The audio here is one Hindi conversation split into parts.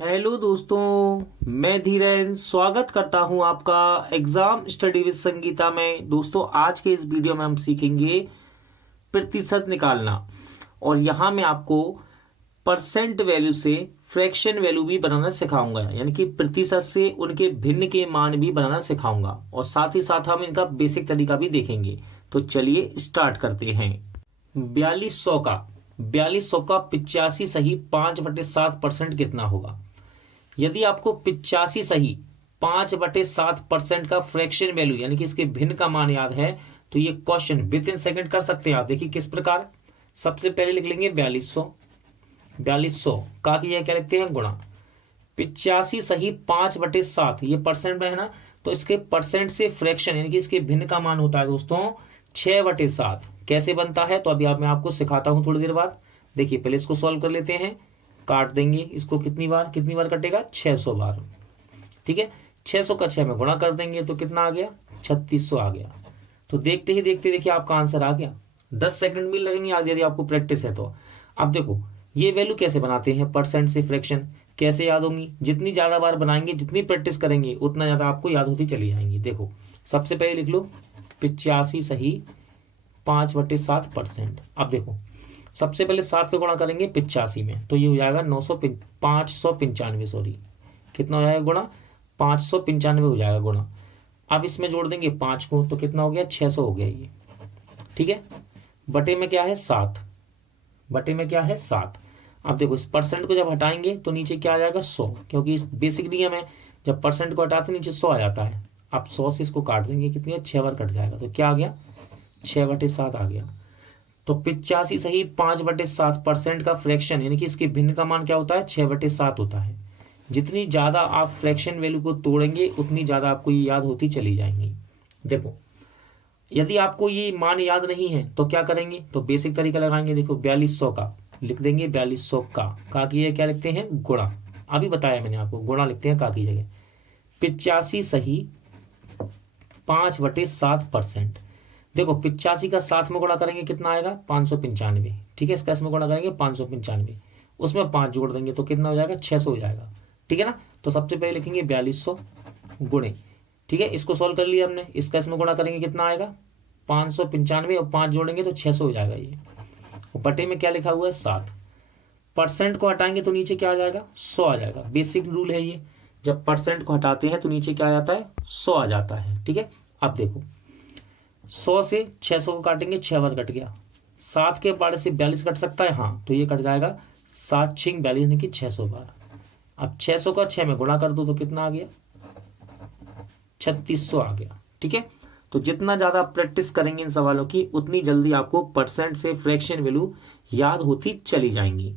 हेलो दोस्तों, मैं धीरेन स्वागत करता हूं आपका एग्जाम स्टडी विद संगीता में। दोस्तों, आज के इस वीडियो में हम सीखेंगे प्रतिशत निकालना और यहां मैं आपको परसेंट वैल्यू से फ्रैक्शन वैल्यू भी बनाना सिखाऊंगा, यानी कि प्रतिशत से उनके भिन्न के मान भी बनाना सिखाऊंगा और साथ ही साथ हम इनका बेसिक तरीका भी देखेंगे। तो चलिए स्टार्ट करते हैं। 4200 का 85 सही 5/7% कितना होगा? यदि आपको 85 सही 5/7% का फ्रैक्शन वैल्यू यानी कि इसके भिन्न का मान याद है तो ये क्वेश्चन विद इन सेकंड कर सकते हैं आप। देखिए किस प्रकार। सबसे पहले लिख लेंगे 4200 का किया क्या लिखते हैं गुणा 85 सही 5/7, ये परसेंट में है ना, तो इसके परसेंट से फ्रैक्शन यानी कि इसके भिन्न का मान होता है दोस्तों 6/7। कैसे बनता है तो अभी मैं आपको सिखाता हूं थोड़ी देर बाद। देखिए पहले इसको सॉल्व कर लेते हैं। काट देंगे इसको, कितनी बार कटेगा? 600 बार। ठीक है, 600 का 6 में गुणा कर देंगे तो कितना आ गया? 3600 आ गया। तो देखते ही देखते देखिए आपका आंसर आ गया। 10 सेकंड भी लगेंगे आज यदि आपको प्रैक्टिस है तो। अब देखो ये वैल्यू कैसे बनाते हैं, परसेंट से फ्रैक्शन कैसे याद होंगी? जितनी ज्यादा बार बनाएंगे, जितनी प्रैक्टिस करेंगे उतना ज्यादा आपको याद होती चली जाएंगी। देखो सबसे पहले लिख लो 85 सही 5/7%। अब देखो सबसे पहले 7 पे गुणा करेंगे 85 में तो ये हो जाएगा 595, सॉरी कितना हो जाएगा गुणा? 595 हो जाएगा गुणा। अब इसमें जोड़ देंगे 5 को तो कितना हो गया? 600 हो गया ये। ठीक है, बटे में क्या है? 7। अब देखो इस परसेंट को जब हटाएंगे तो नीचे क्या आ जाएगा? 100, क्योंकि बेसिक नियम है जब परसेंट को हटाते नीचे 100 आ जाता है। अब 100 से इसको काट देंगे, कितनी है? 6 बार कट जाएगा तो क्या आ गया? 6/7 आ गया। तो 85 सही 5/7% का फ्रैक्शन यानी कि इसके भिन्न का मान क्या होता है? 6/7 होता है। जितनी ज्यादा आप फ्रैक्शन वैल्यू को तोड़ेंगे उतनी ज्यादा आपको ये याद होती चली जाएंगी। देखो यदि आपको ये मान याद नहीं है तो क्या करेंगे? तो बेसिक तरीका लगाएंगे। देखो 4200 का लिख देंगे 4200 का की क्या लिखते हैं? गुणा। अभी बताया मैंने आपको, गुणा लिखते हैं का की जगह। 85 सही 5/7%। देखो 85 का 7 में गुणा करेंगे कितना आएगा? 595। ठीक है, इसका इसमें गुणा करेंगे 595, उसमें 5 जोड़ देंगे तो कितना हो जाएगा? 600 हो जाएगा। ठीक है ना, तो सबसे पहले लिखेंगे 4200 गुणे। ठीक है, इसको सॉल्व कर लिया हमने। इसका इसमें गुणा करेंगे कितना आएगा? 595 और 5 जोड़ेंगे तो 600 हो जाएगा ये। और बटे में क्या लिखा हुआ है? 7। परसेंट को हटाएंगे तो नीचे क्या आ जाएगा? 100 आ जाएगा। बेसिक रूल है ये, जब परसेंट को हटाते हैं तो नीचे क्या आ जाता है? 100 आ जाता है। ठीक है, अब देखो 100 से 600 को काटेंगे, 6 बार कट गया। 7 के बार से 42 कट सकता है, हाँ तो ये कट जाएगा 7 6 42 यानी कि 600 बार। अब 600 का 6 में गुणा कर दो तो कितना आ गया? 3600 आ गया। ठीक है, तो जितना ज्यादा प्रैक्टिस करेंगे इन सवालों की उतनी जल्दी आपको परसेंट से फ्रैक्शन वैल्यू याद होती चली जाएंगी।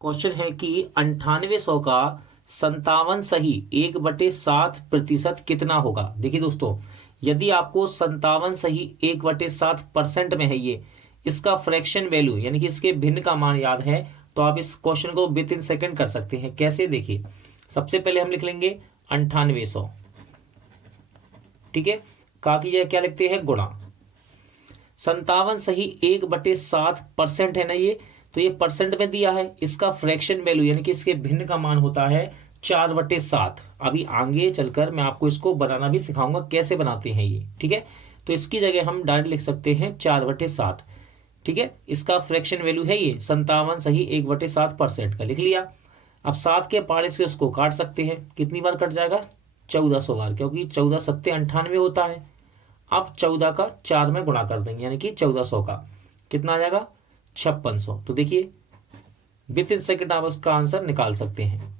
क्वेश्चन है कि 9800 का 57 सही 1/7% कितना होगा? देखिए दोस्तों, यदि आपको 57 सही 1/7% में है ये, इसका फ्रैक्शन वैल्यू यानी कि इसके भिन्न का मान याद है तो आप इस क्वेश्चन को विद इन सेकंड कर सकते हैं। कैसे? देखिए सबसे पहले हम लिख लेंगे 9800। ठीक है, का की क्या लिखते हैं? गुणा 57 सही 1/7% है ना ये, तो ये परसेंट में दिया है। इसका फ्रैक्शन वैल्यू यानी कि इसके भिन्न का मान होता है 4/7। अभी आगे चलकर मैं आपको इसको बनाना भी सिखाऊंगा कैसे बनाते हैं ये। ठीक है, तो इसकी जगह हम डायरेक्ट लिख सकते हैं 4/7। ठीक है, इसका फ्रैक्शन वैल्यू है ये 57 सही 1/7% का लिख लिया। अब 7 के पारे से उसको काट सकते हैं, कितनी बार कट जाएगा? 1400 बार, क्योंकि 14 सत्ते 98 होता है। अब 14 का 4 में गुणा कर देंगे यानी कि 1400 का कितना आ जाएगा? 5600। तो देखिए विद इन सेकंड आप उसका आंसर निकाल सकते हैं।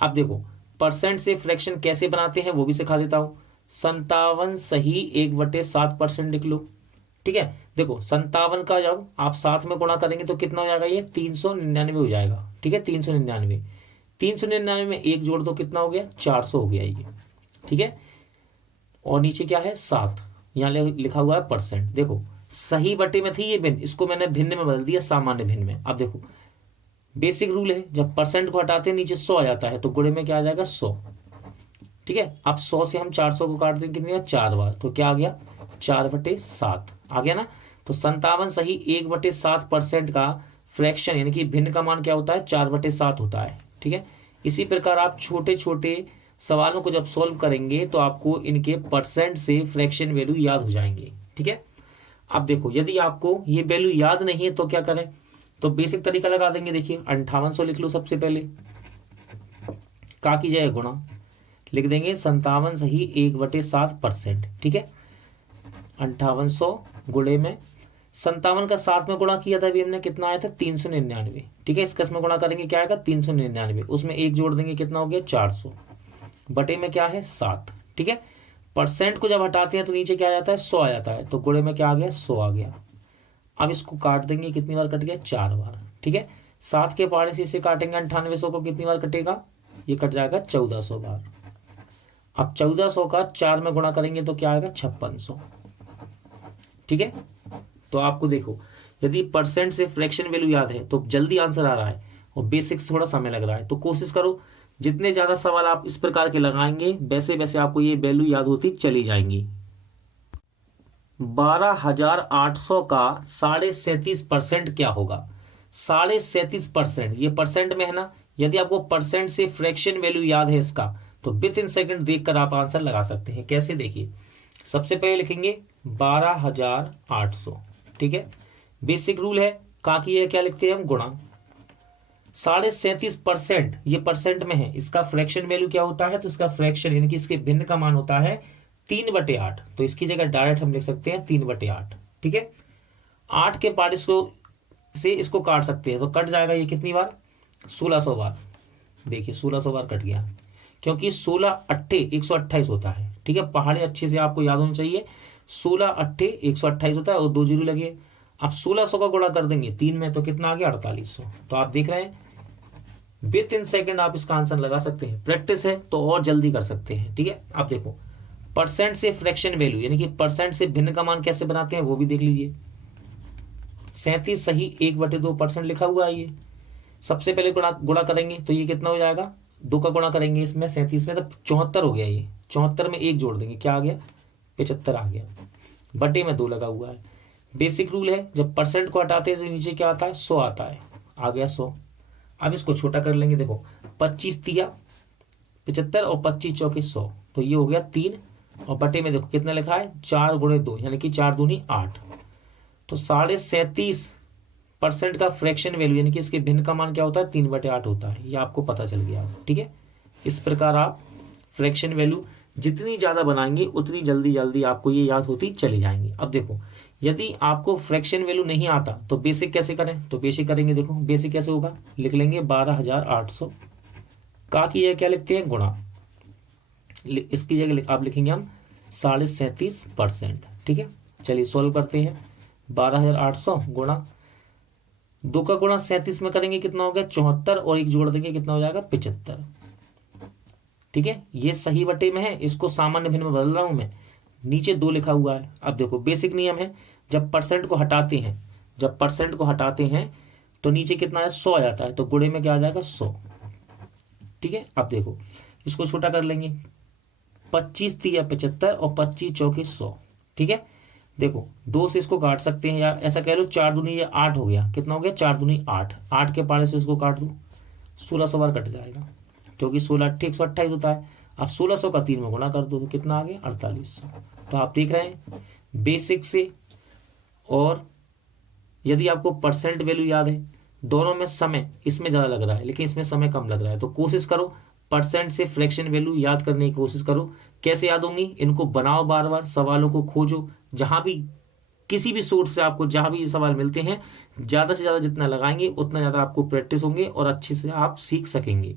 अब देखो परसेंट से फ्रैक्शन कैसे बनाते हैं वो भी सिखा देता हूं। 57 सही 1/7% लिख लो। ठीक है, देखो 57 का जब आप 7 में गुणा करेंगे तो कितना हो जाएगा? ये 399 हो जाएगा। ठीक है, 399 में 1 जोड़ दो, कितना हो गया? 400 हो गया ये। ठीक है, और नीचे क्या है? 7, यहाँ लिखा हुआ है परसेंट। देखो सही बटे में थी ये भिन्न, इसको मैंने भिन्न में बदल दिया सामान्य भिन्न में। अब देखो बेसिक रूल है, जब परसेंट को हटाते हैं नीचे 100 आ जाता है तो गुणे में क्या आ जाएगा? 100। ठीक है, अब 100 से हम 400 को काट देंगे कितनी? 4 बार, तो क्या आ गया? 4/7 आ गया ना। तो 57 सही 1/7% का फ्रैक्शन यानी कि भिन्न का मान क्या होता है? 4/7 होता है। ठीक है, इसी प्रकार आप छोटे छोटे सवालों को जब सॉल्व करेंगे तो आपको इनके परसेंट से फ्रैक्शन वैल्यू याद हो जाएंगे। ठीक है, अब देखो यदि आपको ये वैल्यू याद नहीं है तो क्या करें, तो बेसिक तरीका लगा देंगे। देखिए 5800 लिख लो, सबसे पहले का की जाए गुणा, लिख देंगे 57 सही 1/7%। ठीक है, 5800 गुणे में 57 का 7 में गुणा किया था अभी हमने, कितना आया था 399। ठीक है, इसका इसमें गुणा करेंगे क्या आएगा 399, उसमें एक जोड़ देंगे कितना हो गया 400, बटे में क्या है 7। ठीक है, परसेंट को जब हटाते हैं तो नीचे क्या आ जाता है 100 आ जाता है, तो गुणे में क्या आ गया 100 आ गया। अब इसको काट देंगे, कितनी बार कट गया 4 बार। ठीक है, 7 के पहाड़े से इसे काटेंगे 9800 को, कितनी बार कटेगा, ये कट जाएगा 1400 बार। अब 1400 का 4 में गुणा करेंगे तो क्या आएगा 5600। ठीक है, तो आपको देखो यदि परसेंट से फ्रैक्शन वैल्यू याद है तो जल्दी आंसर आ रहा है, और बेसिक्स थोड़ा समय लग रहा है, तो कोशिश करो जितने ज्यादा सवाल आप इस प्रकार के लगाएंगे वैसे वैसे आपको ये वैल्यू याद होती चली जाएंगी। 12800 का 37.5% क्या होगा, 37.5%, ये परसेंट में है ना। यदि आपको परसेंट से फ्रैक्शन वैल्यू याद है इसका तो विद इन सेकंड देखकर आप आंसर लगा सकते हैं। कैसे, देखिए सबसे पहले लिखेंगे 12800। ठीक है, बेसिक रूल है का की है, क्या लिखते हैं हम गुणा 37.5%, ये परसेंट में है, इसका फ्रैक्शन वैल्यू क्या होता है, तो इसका फ्रैक्शन यानी कि इसके भिन्न का मान होता है 3/8, तो इसकी जगह डायरेक्ट हम लिख सकते हैं 3/8। ठीक है, 8 के पार्ट से इसको काट सकते हैं, तो कट जाएगा ये कितनी बार 1600 बार। देखिए 1600 बार कट गया, क्योंकि 16 अट्ठे 128 होता है। ठीक है, पहाड़े अच्छे से आपको याद होना चाहिए, 16 अट्ठे 128 होता है और 2 जीरो लगे। अब 1600 का गुणा कर देंगे 3 में तो कितना आ गया 4800। तो आप देख रहे हैं विद इन सेकंड आप इसका आंसर लगा सकते हैं, प्रैक्टिस है तो और जल्दी कर सकते हैं। ठीक है, आप देखो परसेंट से फ्रैक्शन वैल्यू यानी कि परसेंट से भिन्न का मान कैसे बनाते हैं वो भी देख लीजिए। 37 सही 1/2% लिखा हुआ है, ये सबसे पहले गुणा करेंगे तो ये कितना हो जाएगा, 2 का गुणा करेंगे इसमें 37 में, तो 74 हो गया। ये 74 में 1 जोड़ देंगे, क्या आ गया 75 आ गया, बटे में 2 लगा हुआ है। बेसिक रूल है, जब परसेंट को हटाते हैं तो नीचे क्या आता है 100 आता है, आ गया 100। अब इसको छोटा कर लेंगे, देखो 25 तिया 75 और 25 चौके 100, तो ये हो गया 3, और बटे में देखो कितना लिखा है 4 गुणे 2 यानी कि 4 दूनी 8। तो 37.5% का फ्रैक्शन वैल्यू यानी कि इसके भिन्न का मान क्या होता है 3/8 होता है, ये आपको पता चल गया। ठीक है, इस प्रकार आप फ्रैक्शन वैल्यू जितनी ज्यादा बनाएंगे उतनी जल्दी जल्दी आपको ये याद होती चली जाएंगी। अब देखो यदि आपको फ्रैक्शन वैल्यू नहीं आता तो बेसिक कैसे करें, तो बेसिक करेंगे, देखो बेसिक कैसे होगा, लिख लेंगे 12800 का की है क्या लिखते हैं गुणा, इसकी जगह आप लिखेंगे हम 37.5%। ठीक है, चलिए सॉल्व करते हैं। 12800 गुणा 2 का गुणा 37 में करेंगे कितना हो गया 74, और 1 जोड़ देंगे कितना हो जाएगा 75। ठीक है, ये सही बटे में है, इसको सामान्य भिन्न में बदल रहा हूं मैं, नीचे 2 लिखा हुआ है। अब देखो बेसिक नियम है, जब परसेंट को हटाते हैं तो नीचे कितना है 100 आ जाता है, तो गुणे में क्या आ जाएगा 100। ठीक है, अब देखो इसको छोटा कर लेंगे, 25 तिया 75 और 25 चौके 100। ठीक है, देखो 2 से इसको काट सकते हैं, या ऐसा कह लो 4 दूनी ये 8 हो गया, कितना हो गया 4 दूनी 8, 8 के पारे से इसको काट दो 1600 बार कट जाएगा, क्योंकि 16 अट्ठे 128 होता है। अब 1600 का 3 में गुणा कर दो तो कितना आ गया 4800। तो आप देख रहे हैं बेसिक से, और यदि आपको परसेंट वैल्यू याद है, दोनों में समय इसमें ज्यादा लग रहा है लेकिन इसमें समय कम लग रहा है, तो कोशिश करो परसेंट से फ्रैक्शन वैल्यू याद करने की कोशिश करो। कैसे याद होंगी, इनको बनाओ, बार बार सवालों को खोजो, जहां भी किसी भी सोर्स से आपको जहां भी ये सवाल मिलते हैं, ज्यादा से ज्यादा जितना लगाएंगे उतना ज्यादा आपको प्रैक्टिस होंगे और अच्छे से आप सीख सकेंगे।